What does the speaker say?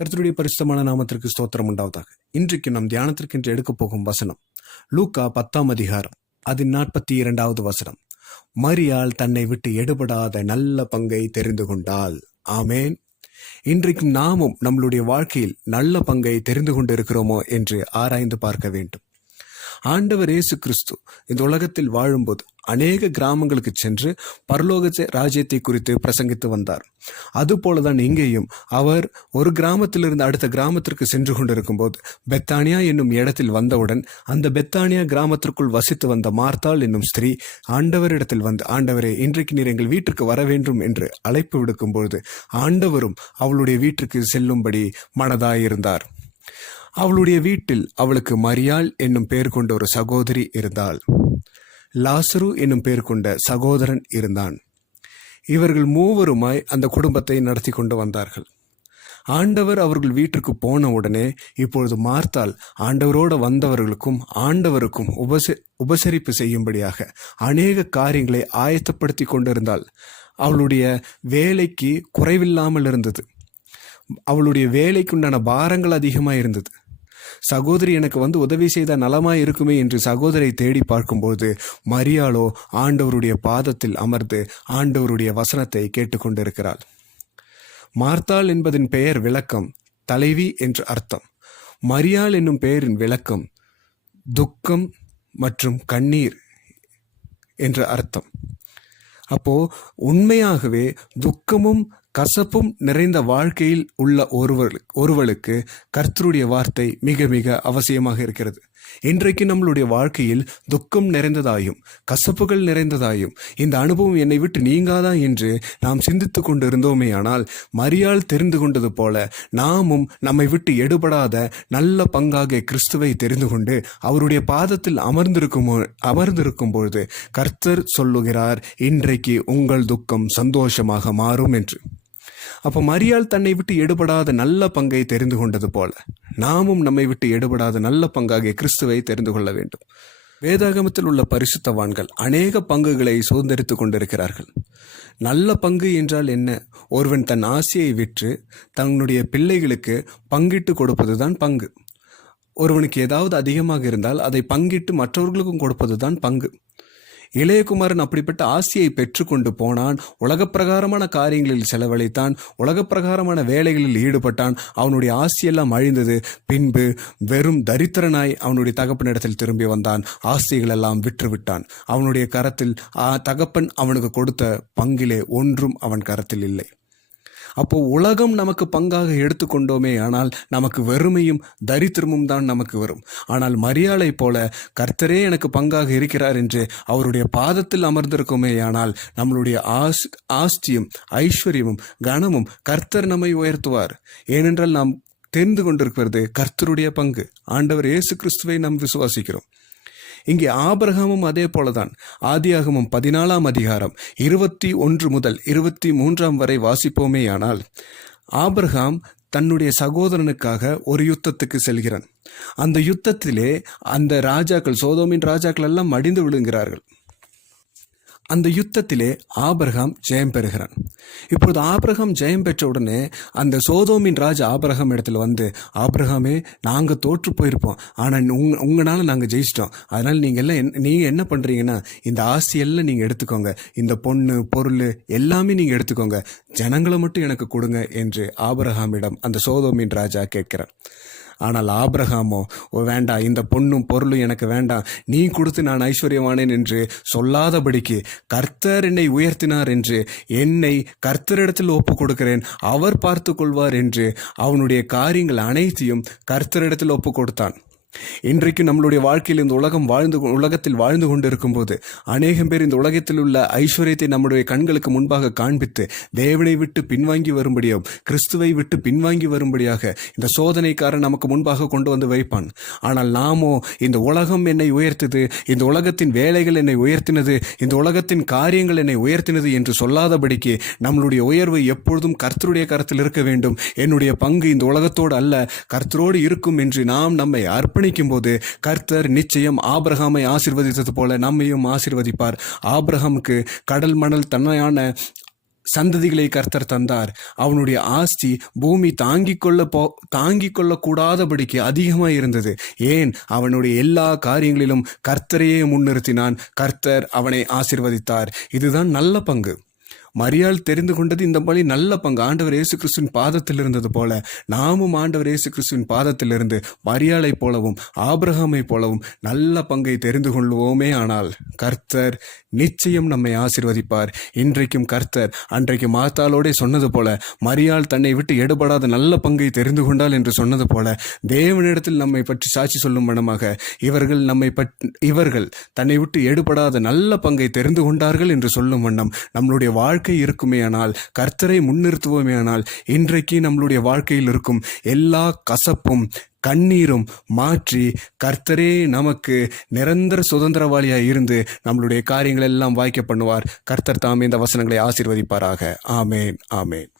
கர்த்தருடைய பரிசுத்தமான நாமத்திற்கு ஸ்தோத்திரம் உண்டாவதாக. இன்றைக்கு நம் தியானத்திற்கென்று எடுக்கப் போகும் வசனம் லூக்கா 10ஆம் அதிகாரம் அதன் 42வது வசனம். மரியாள் தன்னை விட்டு எடுபடாத நல்ல பங்கை தெரிந்து கொண்டாள். ஆமேன். இன்றைக்கு நாமும் நம்மளுடைய வாழ்க்கையில் நல்ல பங்கை தெரிந்து கொண்டு இருக்கிறோமோ என்று ஆராய்ந்து பார்க்க வேண்டும். ஆண்டவர் இயேசு கிறிஸ்து இந்த உலகத்தில் வாழும்போது அநேக கிராமங்களுக்கு சென்று பரலோக ராஜ்யத்தை குறித்து பிரசங்கித்து வந்தார். அதுபோலதான் இங்கேயும் அவர் ஒரு கிராமத்திலிருந்து அடுத்த கிராமத்திற்கு சென்று கொண்டிருக்கும் போது பெத்தானியா என்னும் இடத்தில் வந்தவுடன் அந்த பெத்தானியா கிராமத்திற்குள் வசித்து வந்த மார்த்தாள் என்னும் ஸ்திரீ ஆண்டவரிடத்தில் வந்து, ஆண்டவரே, இன்றைக்கு நீர் எங்கள் வீட்டிற்கு வர வேண்டும் என்று அழைப்பு விடுக்கும் பொழுது ஆண்டவரும் அவளுடைய வீட்டிற்கு செல்லும்படி மனதாயிருந்தார். அவளுடைய வீட்டில் அவளுக்கு மரியாள் என்னும் பெயர் கொண்ட ஒரு சகோதரி இருந்தாள். லாசரு என்னும் பெயர் கொண்ட சகோதரன் இருந்தான். இவர்கள் மூவருமாய் அந்த குடும்பத்தை நடத்தி கொண்டு வந்தார்கள். ஆண்டவர் அவர்கள் வீட்டிற்கு போன உடனே இப்பொழுது மார்த்தாள் ஆண்டவரோடு வந்தவர்களுக்கும் ஆண்டவருக்கும் உபசரிப்பு செய்யும்படியாக அநேக காரியங்களை ஆயத்தப்படுத்தி கொண்டிருந்தாள். அவளுடைய வேலைக்கு குறைவில்லாமல் இருந்தது. அவளுடைய வேலைக்குண்டான பாரங்கள் அதிகமாக இருந்தது. சகோதரி எனக்கு வந்து உதவி செய்த நலமாய் இருக்குமே என்று சகோதரை தேடி பார்க்கும்போது மரியாளோ ஆண்டவருடைய பாதத்தில் அமர்ந்து ஆண்டவருடைய வசனத்தை கேட்டுக்கொண்டிருக்கிறாள். மார்த்தாள் என்பதின் பெயர் விளக்கம் தலைவி என்று அர்த்தம். மரியாள் என்னும் பெயரின் விளக்கம் துக்கம் மற்றும் கண்ணீர் என்ற அர்த்தம். அப்போ உண்மையாகவே துக்கமும் கசப்பும் நிறைந்த வாழ்க்கையில் உள்ள ஒருவளுக்கு கர்த்தருடைய வார்த்தை மிக மிக அவசியமாக இருக்கிறது. இன்றைக்கு நம்மளுடைய வாழ்க்கையில் துக்கம் நிறைந்ததாயும் கசப்புகள் நிறைந்ததாயும் இந்த அனுபவம் என்னை விட்டு நீங்காதா என்று நாம் சிந்தித்து கொண்டு இருந்தோமே, ஆனால் மரியாள் தெரிந்து கொண்டது போல நாமும் நம்மை விட்டு எடுபடாத நல்ல பங்காக கிறிஸ்துவை தெரிந்து கொண்டு அவருடைய பாதத்தில் அமர்ந்திருக்கும் பொழுது கர்த்தர் சொல்லுகிறார், இன்றைக்கு உங்கள் துக்கம் சந்தோஷமாக மாறும் என்று. அப்போ மரியாள் தன்னை விட்டு எடுபடாத நல்ல பங்கை தெரிந்து கொண்டது போல நாமும் நம்மை விட்டு எடுபடாத நல்ல பங்காகிய கிறிஸ்துவை தெரிந்து கொள்ள வேண்டும். வேதாகமத்தில் உள்ள பரிசுத்தவான்கள் அநேக பங்குகளை சுதந்திரித்து கொண்டிருக்கிறார்கள். நல்ல பங்கு என்றால் என்ன? ஒருவன் தன் ஆசையை விற்று தன்னுடைய பிள்ளைகளுக்கு பங்கிட்டு கொடுப்பதுதான் பங்கு. ஒருவனுக்கு ஏதாவது அதிகமாக இருந்தால் அதை பங்கிட்டு மற்றவர்களுக்கும் கொடுப்பதுதான் பங்கு. இளையகுமாரன் அப்படிப்பட்ட ஆசையை பெற்றுக்கொண்டு போனான். உலகப்பிரகாரமான காரியங்களில் செலவழித்தான், உலகப்பிரகாரமான வேலைகளில் ஈடுபட்டான். அவனுடைய ஆசையெல்லாம் அழிந்தது. பின்பு வெறும் தரித்திரனாய் அவனுடைய தகப்பனிடத்தில் திரும்பி வந்தான். ஆசைகள் எல்லாம் விற்றுவிட்டான். அவனுடைய கரத்தில் தகப்பன் அவனுக்கு கொடுத்த பங்கிலே ஒன்றும் அவன் கரத்தில் இல்லை. அப்போ உலகம் நமக்கு பங்காக எடுத்துக்கொண்டோமே, ஆனால் நமக்கு வெறுமையும் தரித்திரமும் தான் நமக்கு வரும். ஆனால் மரியாளை போல கர்த்தரே எனக்கு பங்காக இருக்கிறார் என்று அவருடைய பாதத்தில் அமர்ந்திருக்குமே, ஆனால் நம்மளுடைய ஆஸ்தியும் ஐஸ்வர்யமும் கனமும் கர்த்தர் நம்மை உயர்த்துவார். ஏனென்றால் நாம் தெரிந்து கொண்டிருக்கிறது கர்த்தருடைய பங்கு. ஆண்டவர் இயேசு கிறிஸ்துவை நாம் விசுவாசிக்கிறோம். இங்கே ஆபிரகாமும் அதே போலதான். ஆதியாகமம் 14ஆம் அதிகாரம் 21 முதல் 23 வரை வாசிப்போமேயானால், ஆபிரகாம் தன்னுடைய சகோதரனுக்காக ஒரு யுத்தத்துக்கு செல்கிறான். அந்த யுத்தத்திலே அந்த ராஜாக்கள், சோதோமின் ராஜாக்கள் எல்லாம் மடிந்து விழுகிறார்கள். அந்த யுத்தத்திலே ஆபிரகாம் ஜெயம் பெறுகிறான். இப்பொழுது ஆபிரகாம் ஜெயம் பெற்ற உடனே அந்த சோதோமின் ராஜா ஆபிரகாம் இடத்துல வந்து, ஆபிரகாமே, நாங்கள் தோற்று போயிருப்போம், ஆனால் உங்களால் நாங்கள் ஜெயிச்சிட்டோம். அதனால் நீங்கள் என்ன பண்ணுறீங்கன்னா, இந்த ஆசையெல்லாம் நீங்கள் எடுத்துக்கோங்க, இந்த பொண்ணு பொருள் எல்லாமே நீங்கள் எடுத்துக்கோங்க, ஜனங்களை மட்டும் எனக்கு கொடுங்க என்று ஆபிரகாமிடம் அந்த சோதோமின் ராஜா கேட்கிறான். ஆனால் ஆபிரகாமோ, வேண்டாம், இந்த பொண்ணும் பொருளும் எனக்கு வேண்டாம், நீ கொடுத்து நான் ஐஸ்வர்யமானேன் என்று சொல்லாதபடிக்கு கர்த்தர் என்னை உயர்த்தினார் என்று என்னை கர்த்தரிடத்தில் ஒப்பு கொடுக்கிறேன், அவர் பார்த்து கொள்வார் என்று அவனுடைய காரியங்கள் அனைத்தையும் கர்த்தரிடத்தில் ஒப்பு கொடுத்தான். இன்றைக்கு நம்மளுடைய வாழ்க்கையில் இந்த உலகத்தில் வாழ்ந்து கொண்டிருக்கும் போது அநேகம் பேர் இந்த உலகத்தில் உள்ள ஐஸ்வர்யத்தை நம்முடைய கண்களுக்கு முன்பாக காண்பித்து தேவனை விட்டு பின்வாங்கி வரும்படியும் கிறிஸ்துவை விட்டு பின்வாங்கி வரும்படியாக இந்த சோதனைக்காரன் நமக்கு முன்பாக கொண்டு வந்து வைப்பான். ஆனால் நாமோ, இந்த உலகம் என்னை உயர்த்தது, இந்த உலகத்தின் வேலைகள் என்னை உயர்த்தினது, இந்த உலகத்தின் காரியங்கள் என்னை உயர்த்தினது என்று சொல்லாதபடிக்கு நம்மளுடைய உயர்வு எப்பொழுதும் கர்த்தருடைய கரத்தில் இருக்க வேண்டும். என்னுடைய பங்கு இந்த உலகத்தோடு அல்ல, கர்த்தரோடு இருக்கும் என்று நாம் நம்மை அர்ப்பணிக்கும் போது கர்த்தர் நிச்சயம் ஆபிரகாமை ஆசீர்வதித்தது போல நம்மையும் ஆசீர்வதிப்பார். ஆபிரகாமுக்கு கடல் மணல் தன்மையான சந்ததிகளை கர்த்தர் தந்தார். அவனுடைய ஆஸ்தி பூமி தாங்கிக் கொள்ள கூடாதபடிக்கு அதிகமாக இருந்தது. ஏன்? அவனுடைய எல்லா காரியங்களிலும் கர்த்தரையே முன்னிறுத்தினான். கர்த்தர் அவனை ஆசீர்வதித்தார். இதுதான் நல்ல பங்கு. மரியாள் தெரிந்து கொண்டது இந்த பலி நல்ல பங்கு. ஆண்டவர் இயேசு கிறிஸ்துவின் பாதத்தில் இருந்தது போல நாமும் ஆண்டவர் இயேசு கிறிஸ்துவின் பாதத்திலிருந்து மரியாளை போலவும் ஆபிரகாமை போலவும் நல்ல பங்கை தெரிந்து கொள்வோமே. ஆனால் கர்த்தர் நிச்சயம் நம்மை ஆசீர்வதிப்பார். இன்றைக்கும் கர்த்தர் அன்றைக்கு மார்த்தாளோடே சொன்னது போல, மரியாள் தன்னை விட்டு எடுபடாத நல்ல பங்கை தெரிந்து கொண்டாள் என்று சொன்னது போல, தேவனிடத்தில் நம்மை பற்றி சாட்சி சொல்லும் வண்ணமாக இவர்கள் தன்னை விட்டு எடுபடாத நல்ல பங்கை தெரிந்து கொண்டார்கள் என்று சொல்லும் வண்ணம் நம்மளுடைய வாழ்க்கை இருக்குமேயானால், கர்த்தரை முன்னிறுத்துவோமேயானால், இன்றைக்கு நம்மளுடைய வாழ்க்கையில் இருக்கும் எல்லா கசப்பும் கண்ணீரும் மாற்றி கர்த்தரே நமக்கு நிரந்தர சுதந்திரவாளியாய் இருந்து நம்மளுடைய காரியங்கள் எல்லாம் வாய்க்க பண்ணுவார். கர்த்தர் தாமே இந்த வசனங்களை ஆசீர்வதிப்பாராக. ஆமேன், ஆமேன்.